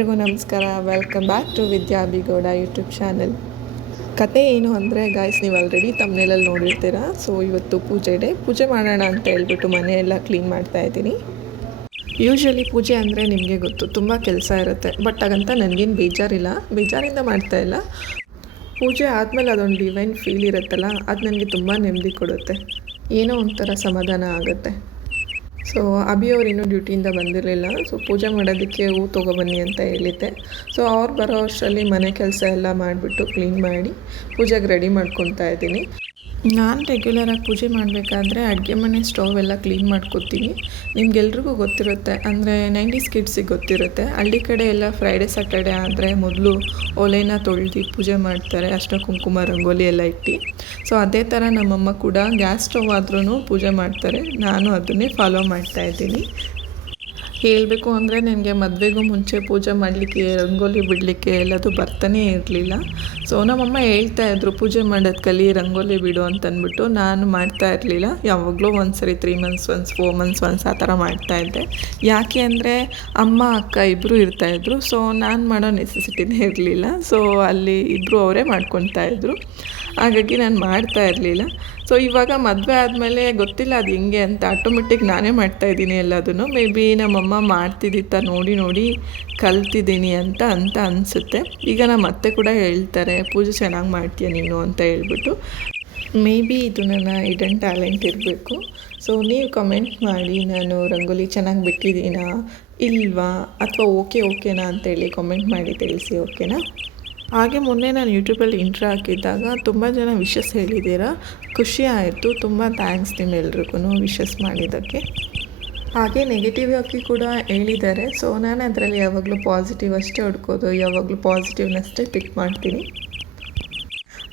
ಎಲ್ರಿಗೂ ನಮಸ್ಕಾರ. Welcome back to Vidya ಬಿಗೌಡ YouTube channel. ಕತೆ ಏನು ಅಂದರೆ ಗಾಯ್ಸ್, ನೀವು ಆಲ್ರೆಡಿ ತಮ್ಮನೇಲಲ್ಲಿ ನೋಡಿರ್ತೀರಾ. ಸೊ ಇವತ್ತು ಪೂಜೆ ಡೇ. ಪೂಜೆ ಮಾಡೋಣ ಅಂತ ಹೇಳ್ಬಿಟ್ಟು ಮನೆಯೆಲ್ಲ ಕ್ಲೀನ್ ಮಾಡ್ತಾ ಇದ್ದೀನಿ. ಯೂಶ್ವಲಿ ಪೂಜೆ ಅಂದರೆ ನಿಮಗೆ ಗೊತ್ತು, ತುಂಬ ಕೆಲಸ ಇರುತ್ತೆ. ಬಟ್ ಹಾಗಂತ ನನಗೇನು ಬೇಜಾರಿಂದ ಮಾಡ್ತಾಯಿಲ್ಲ. ಪೂಜೆ ಆದಮೇಲೆ ಅದೊಂದು ಡಿವೈನ್ ಫೀಲ್ ಇರುತ್ತಲ್ಲ, ಅದು ನನಗೆ ತುಂಬ ನೆಮ್ಮದಿ ಕೊಡುತ್ತೆ. ಏನೋ ಒಂಥರ ಸಮಾಧಾನ ಆಗುತ್ತೆ. ಸೊ ಅಭಿಯವ್ರು ಇನ್ನೂ ಡ್ಯೂಟಿಯಿಂದ ಬಂದಿರಲಿಲ್ಲ. ಸೊ ಪೂಜೆ ಮಾಡೋದಕ್ಕೆ ಹೂ ತೊಗೊಬನ್ನಿ ಅಂತ ಹೇಳಿದ್ದೆ. ಸೊ ಅವ್ರು ಬರೋ ಅಷ್ಟರಲ್ಲಿ ಮನೆ ಕೆಲಸ ಎಲ್ಲ ಮಾಡಿಬಿಟ್ಟು ಕ್ಲೀನ್ ಮಾಡಿ ಪೂಜೆಗೆ ರೆಡಿ ಮಾಡ್ಕೊತಾ ಇದ್ದೀನಿ. ನಾನು ರೆಗ್ಯುಲರಾಗಿ ಪೂಜೆ ಮಾಡಬೇಕಾದ್ರೆ ಅಡುಗೆ ಮನೆ ಸ್ಟವ್ ಎಲ್ಲ ಕ್ಲೀನ್ ಮಾಡ್ಕೊತೀನಿ. ನಿಮ್ಗೆಲ್ರಿಗೂ ಗೊತ್ತಿರುತ್ತೆ, ಅಂದರೆ 90s ಕಿಡ್ಸಿಗೆ ಗೊತ್ತಿರುತ್ತೆ. ಹಳ್ಳಿ ಕಡೆ ಎಲ್ಲ ಫ್ರೈಡೇ ಸ್ಯಾಟರ್ಡೆ ಆದರೆ ಮೊದಲು ಒಲೆನ ತೊಳೆದು ಪೂಜೆ ಮಾಡ್ತಾರೆ, ಅರ್ಶಿನ ಕುಂಕುಮ ರಂಗೋಲಿ ಎಲ್ಲ ಇಟ್ಟು. ಸೊ ಅದೇ ಥರ ನಮ್ಮಮ್ಮ ಕೂಡ ಗ್ಯಾಸ್ ಸ್ಟವ್ ಆದ್ರೂ ಪೂಜೆ ಮಾಡ್ತಾರೆ. ನಾನು ಅದನ್ನೇ ಫಾಲೋ ಮಾಡ್ತಾಯಿದ್ದೀನಿ. ಹೇಳಬೇಕು ಅಂದರೆ ನನಗೆ ಮದುವೆಗೂ ಮುಂಚೆ ಪೂಜೆ ಮಾಡಲಿಕ್ಕೆ, ರಂಗೋಲಿ ಬಿಡಲಿಕ್ಕೆ ಎಲ್ಲದು ಬರ್ತಾನೇ ಇರಲಿಲ್ಲ. ಸೊ ನಮ್ಮಮ್ಮ ಹೇಳ್ತಾಯಿದ್ರು, ಪೂಜೆ ಮಾಡೋದು ಕಲಿ, ರಂಗೋಲಿ ಬಿಡು ಅಂತಂದ್ಬಿಟ್ಟು. ನಾನು ಮಾಡ್ತಾ ಇರಲಿಲ್ಲ. ಯಾವಾಗಲೂ ಒಂದ್ಸರಿ 3 months ಒನ್ಸ್, 4 months ಒನ್ಸ್ ಆ ಥರ ಮಾಡ್ತಾಯಿದ್ದೆ. ಯಾಕೆ ಅಂದರೆ ಅಮ್ಮ ಅಕ್ಕ ಇಬ್ಬರು ಇರ್ತಾಯಿದ್ರು. ಸೊ ನಾನು ಮಾಡೋ ನೆಸೆಸಿಟಿನೇ ಇರಲಿಲ್ಲ. ಸೊ ಅಲ್ಲಿ ಇಬ್ಬರು ಅವರೇ ಮಾಡ್ಕೊತಾಯಿದ್ರು. ಹಾಗಾಗಿ ನಾನು ಮಾಡ್ತಾ ಇರಲಿಲ್ಲ. ಸೊ ಇವಾಗ ಮದುವೆ ಆದಮೇಲೆ ಗೊತ್ತಿಲ್ಲ ಅದು ಹೆಂಗೆ ಅಂತ, ಆಟೋಮೆಟಿಕ್ ನಾನೇ ಮಾಡ್ತಾಯಿದ್ದೀನಿ ಎಲ್ಲದನ್ನು. ಮೇ ಬಿ ನಮ್ಮಮ್ಮ ಮಾಡ್ತಿದ್ದಿತ್ತ ನೋಡಿ ಕಲ್ತಿದ್ದೀನಿ ಅಂತ ಅನಿಸುತ್ತೆ. ಈಗ ನಮ್ಮ ಅತ್ತೆ ಕೂಡ ಹೇಳ್ತಾರೆ, ಪೂಜೆ ಚೆನ್ನಾಗಿ ಮಾಡ್ತೀಯ ನೀನು ಅಂತ ಹೇಳ್ಬಿಟ್ಟು. ಮೇ ಬಿ ಇದು ನನ್ನ ಹಿಡನ್ ಟ್ಯಾಲೆಂಟ್ ಇರಬೇಕು. ಸೊ ನೀವು ಕಮೆಂಟ್ ಮಾಡಿ, ನಾನು ರಂಗೋಲಿ ಚೆನ್ನಾಗಿ ಬಿಟ್ಟಿದ್ದೀನಾ ಇಲ್ವಾ, ಅಥವಾ ಓಕೆನಾ ಅಂತೇಳಿ ಕಮೆಂಟ್ ಮಾಡಿ ತಿಳಿಸಿ, ಓಕೆನಾ. ಹಾಗೆ ಮೊನ್ನೆ ನಾನು ಯೂಟ್ಯೂಬಲ್ಲಿ ಇಂಟ್ರೋ ಹಾಕಿದ್ದಾಗ ತುಂಬ ಜನ ವಿಶಸ್ ಹೇಳಿದ್ದೀರಾ, ಖುಷಿ ಆಯಿತು. ತುಂಬ ಥ್ಯಾಂಕ್ಸ್ ನಿಮ್ಮೆಲ್ರಿಗೂ ವಿಶಸ್ ಮಾಡಿದ್ದಕ್ಕೆ. ಹಾಗೆ ನೆಗೆಟಿವ್ ಆಗಿ ಕೂಡ ಹೇಳಿದ್ದಾರೆ. ಸೊ ನಾನು ಅದರಲ್ಲಿ ಯಾವಾಗಲೂ ಪಾಸಿಟಿವ್ ಅಷ್ಟೇ ಹುಡ್ಕೋದು, ಯಾವಾಗಲೂ ಪಾಸಿಟಿವ್ನಷ್ಟೇ ಪಿಕ್ ಮಾಡ್ತೀನಿ.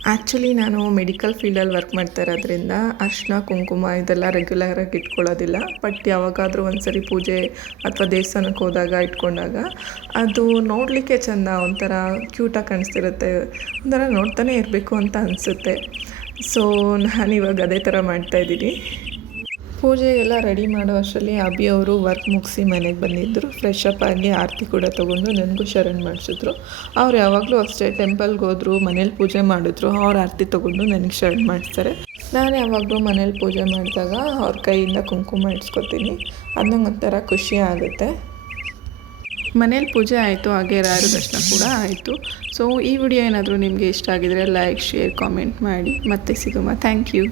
ಆ್ಯಕ್ಚುಲಿ ನಾನು ಮೆಡಿಕಲ್ ಫೀಲ್ಡಲ್ಲಿ ವರ್ಕ್ ಮಾಡ್ತಾ ಇರೋದ್ರಿಂದ ಅರ್ಶಿನ ಕುಂಕುಮ ಇದೆಲ್ಲ ರೆಗ್ಯುಲರಾಗಿ ಇಟ್ಕೊಳ್ಳೋದಿಲ್ಲ. ಬಟ್ ಯಾವಾಗಾದರೂ ಒಂದ್ಸರಿ ಪೂಜೆ ಅಥವಾ ದೇವಸ್ಥಾನಕ್ಕೆ ಹೋದಾಗ ಇಟ್ಕೊಂಡಾಗ ಅದು ನೋಡಲಿಕ್ಕೆ ಚೆಂದ, ಒಂಥರ ಕ್ಯೂಟಾಗಿ ಕಾಣಿಸ್ತಿರುತ್ತೆ, ಒಂಥರ ನೋಡ್ತಾನೆ ಇರಬೇಕು ಅಂತ ಅನಿಸುತ್ತೆ. ಸೊ ನಾನಿವಾಗ ಅದೇ ಥರ ಮಾಡ್ತಾಯಿದ್ದೀನಿ. ಪೂಜೆಗೆಲ್ಲ ರೆಡಿ ಮಾಡೋ ಅಷ್ಟರಲ್ಲಿ ಅಭಿಯವರು ವರ್ಕ್ ಮುಗಿಸಿ ಮನೆಗೆ ಬಂದಿದ್ದರು. ಫ್ರೆಶ್ ಅಪ್ ಆಗಿ ಆರತಿ ಕೂಡ ತೊಗೊಂಡು ನನಗೂ ಶರಣ್ ಮಾಡಿಸಿದ್ರು. ಅವ್ರು ಯಾವಾಗಲೂ ಅಷ್ಟೇ ಟೆಂಪಲ್ಗೆ ಹೋದ್ರು, ಮನೇಲಿ ಪೂಜೆ ಮಾಡಿದ್ರು, ಅವ್ರು ಆರತಿ ತೊಗೊಂಡು ನನಗೆ ಶರಣ್ ಮಾಡಿಸ್ತಾರೆ. ನಾನು ಯಾವಾಗಲೂ ಮನೇಲಿ ಪೂಜೆ ಮಾಡಿದಾಗ ಅವ್ರ ಕೈಯಿಂದ ಕುಂಕುಮ ಇಡ್ಸ್ಕೊತೀನಿ. ಅದು ನಂಗೆ ಒಂಥರ ಖುಷಿ ಆಗುತ್ತೆ. ಮನೇಲಿ ಪೂಜೆ ಆಯಿತು, ಹಾಗೆ ರಾಯರ ದರ್ಶನ ಕೂಡ ಆಯಿತು. ಸೊ ಈ ವಿಡಿಯೋ ಏನಾದರೂ ನಿಮಗೆ ಇಷ್ಟ ಆಗಿದರೆ ಲೈಕ್, ಶೇರ್, ಕಾಮೆಂಟ್ ಮಾಡಿ. ಮತ್ತೆ ಸಿಗೋಣ. Thank you.